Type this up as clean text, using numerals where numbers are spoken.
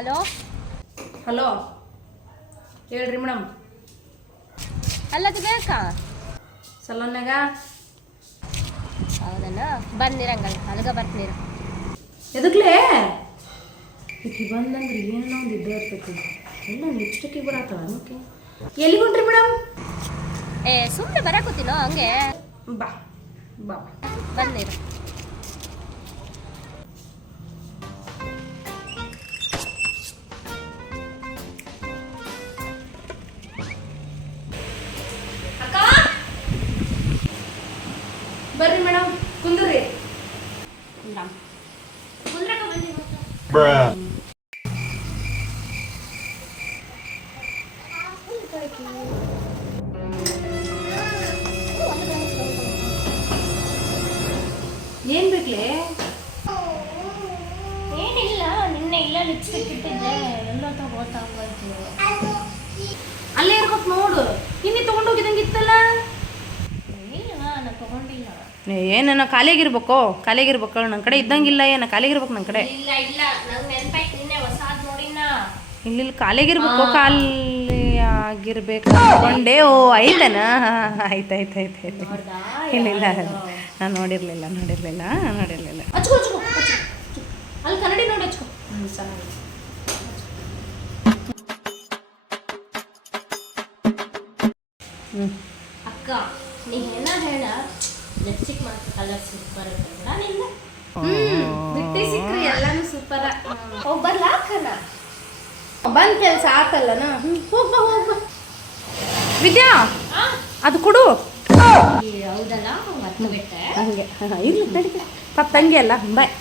Hello hello ಹೇಳ್ರಿ madam. ಅಲ್ಲದು ಬೇಕಾ ಸಲೋನ್ಯಾಗ ಹೌದನ ಬಂದಿರಂಗಲ್ಲ ಅಲ್ಗ ಬರ್ತೀರ ಎದಕ್ಲೇ ಈಕಿ ಬಂದಂದ್ರೆ ಏನೋ ಒಂದು ಇದ್ದೇ ಇರ್ತೈತಿ. ಎಲ್ಲ ಲಿಪ್ಸ್ಟಿಕ್ಕಿಗೆ ಬರತ್ತವ ಅನ್ನೋಕೆ. ಎಲ್ಲಿಗೆ ಹೊಂಟ್ರಿ ಮೇಡಮ್? ಸುಮ್ಮನೆ ಬರಾಕತ್ತೀನೋ ಹಂಗೆ. ಬಾ ಬಾ ಬಂದಿರ ಬರ್ರಿ ಮೇಡಮ್ ಕುಂದ್ರಿ. ಏನ್ ಬೇಕ್ಲೆ? ಏನಿಲ್ಲ, ನಿನ್ನೆ ಇಲ್ಲ ಲಿಪ್ಸ್ಟಿಕ್ ಇಟ್ಟಿದ್ದೆ ಎಲ್ಲ ತಗೋತಾಗೋಯ್ತು. ಅಲ್ಲೇ ಇರ್ಬೇಕು ನೋಡು. ಇನ್ನಿ ತಗೊಂಡೋಗಿದಂಗೆ ಇತ್ತಲ್ಲ. ನಾನು ತಗೊಂಡಿಲ್ಲ. ಏನ ಖಾಲಿಯಾಗಿರ್ಬೇಕು ನನ್ನ ಕಡೆ ಇದ್ದಂಗಿಲ್ಲ. ಏನ ಖಾಲಿಯಾಗಿರ್ಬೇಕು ನನ್ನ ಕಡೆ. ಇಲ್ಲ ಇಲ್ಲ ನಂಗೆ ನೆನಪಾಯ್ತು, ನಿನ್ನೆ ಹೊಸಾದ್ ನೋಡಿನ. ಇಲ್ಲಿ ಖಾಲಿಯಾಗಿರ್ಬೇಕು. ಖಾಲಿ ಆಗಿರ್ಬೇಕು ಅನ್ಕೊಂಡೆ. ಓ ಆಯ್ತನ. ಆಯ್ತು. ಇಲ್ಲ ನಾನು ನೋಡಿರ್ಲಿಲ್ಲ. ಅಲ್ಲಿ ಕನ್ನಡಿ ನೋಡಿ ಹಚ್ಕೊ. ಅಕ್ಕ ನೀ ಹೇಳ ಲಿಪ್ಸ್ಟಿಕ್ ಮತ್ತು ಕಲರ್ ಸೂಪರ್ ಇರ್ತಲ್ಲ. ಬಿಟ್ಟಿ ಸಿಕ್ಕ್ರಿ ಎಲ್ಲಾನು ಸೂಪರ. ಬರ್ಲಾಕನ ಬಂದ್ ಕೆಲಸ ಆತಲ್ಲನ. ಹೋಗ್ಬಾ ವಿದ್ಯಾ ಅದು ಕೊಡು. ಹೌದಲ್ಲ ಮತ್ತೆ ಬಿಟ್ಟೆ ಹಂಗೆ ಇರ್ಲಿ ನಡಿಗೆ. ತಂಗಿ ಅಲ್ಲ ಬಾಯ್.